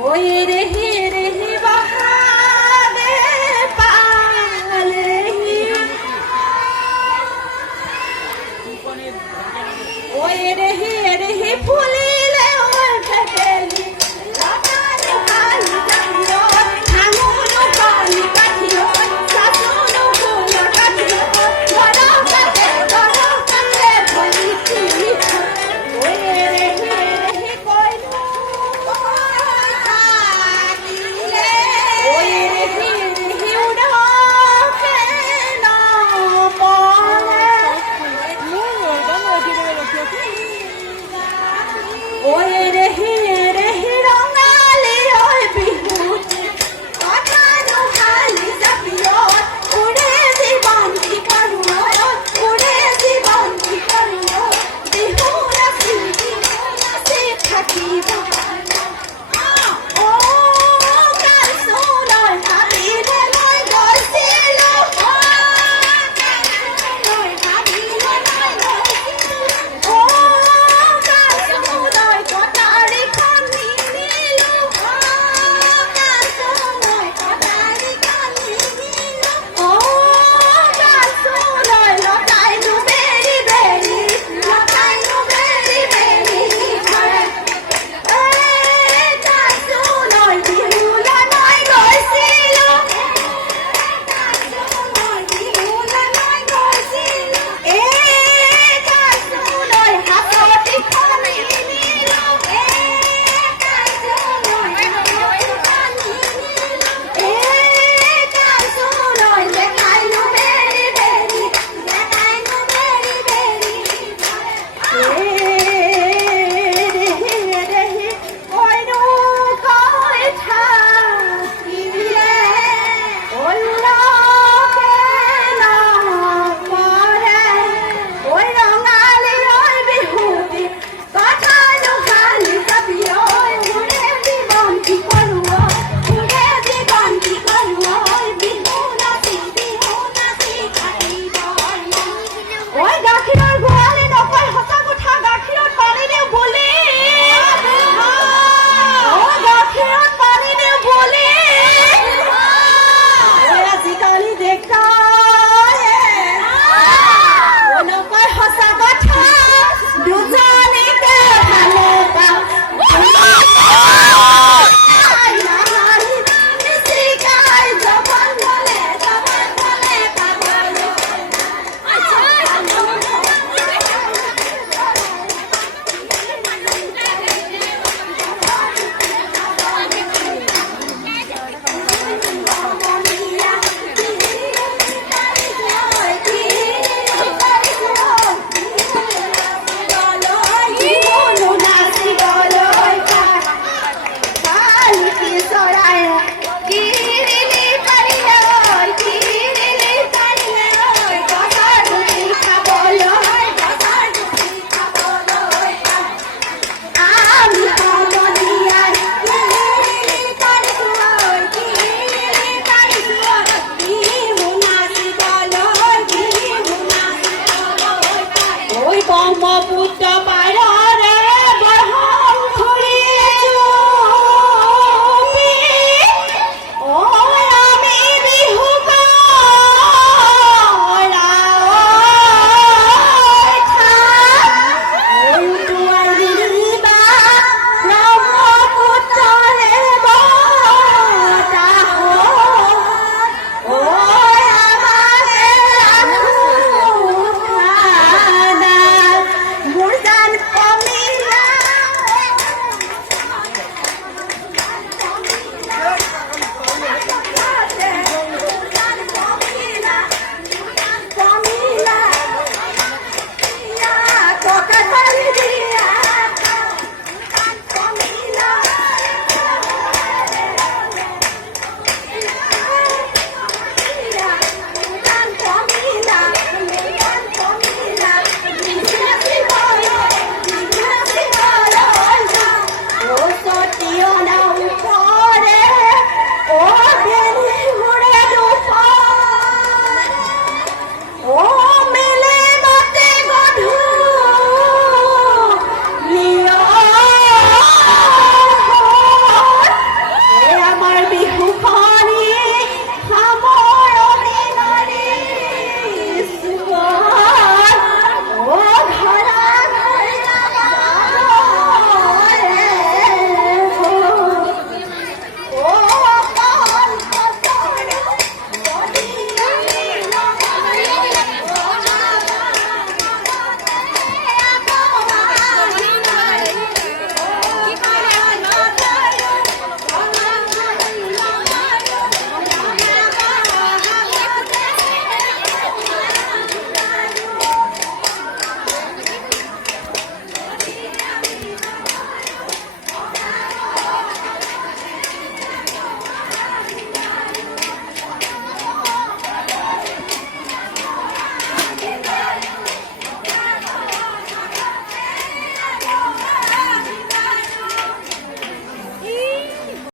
ওই রেহি রেহি বাহারে পালেহি ওই রেহি রেহি ফুলিলে ওই ফেটেলি লাগালে কালি কাঠিও নাঙুনো কালি কাঠিও সাসুনো ফুল কাঠিও ধরো কাটে বলিছি ওই রেহি রেহি কইলো ওই রেহি রেহি উড়াকে না পলে ওই রেহি রেহি রঙালি ওই বিহুতি কথানো খালি যাবিও উড়ে জীবন কি করবো উড়ে জীবন কি করবো বিহু নাচি থাকিব ও গান শুনয় ভাবিলে মই গৈছিলো ভাবিলে মই গৈছিলো ও গান শুনয় কটাৰীখন নিনিলো গান শুনয় কটাৰীখন নিনিলো গান শুনয় লতাইনো বেৰি বেৰি লতাইনো বেৰি বেৰি ধৰে গান শুনয় বিহুলে মই গৈছিলো গান শুনয় বিহুলে মই গৈছিলো গান শুনয় হাতটিখন নিনিলো গান শুনয় হাতটিখন নিনিলো গান শুনয় দেখাইনো বেৰি বেৰি দেখাইনো বেৰি বেৰি ৰেহি কইনো কৈ থাকিলে ওই লগে নপৰে ওই ৰঙালী ঐ বিহুতি কথানো খালি যাবিও উৰে জীৱন কি কৰোঁ উৰে জীৱন কি কৰোঁ বিহু নাচি থাকিব ঐ গাখীৰৰ গোৱালি নকয় সঁচা কথা গাখীৰত পানী দিওঁ বুলি গাখীৰত পানী দিওঁ বুলি আজিকালি দেখায়ে নকয় সঁচা কথা দুজনীকে ভালে পাওঁ চিকাই জবন গলে পাবলৈ চৰাই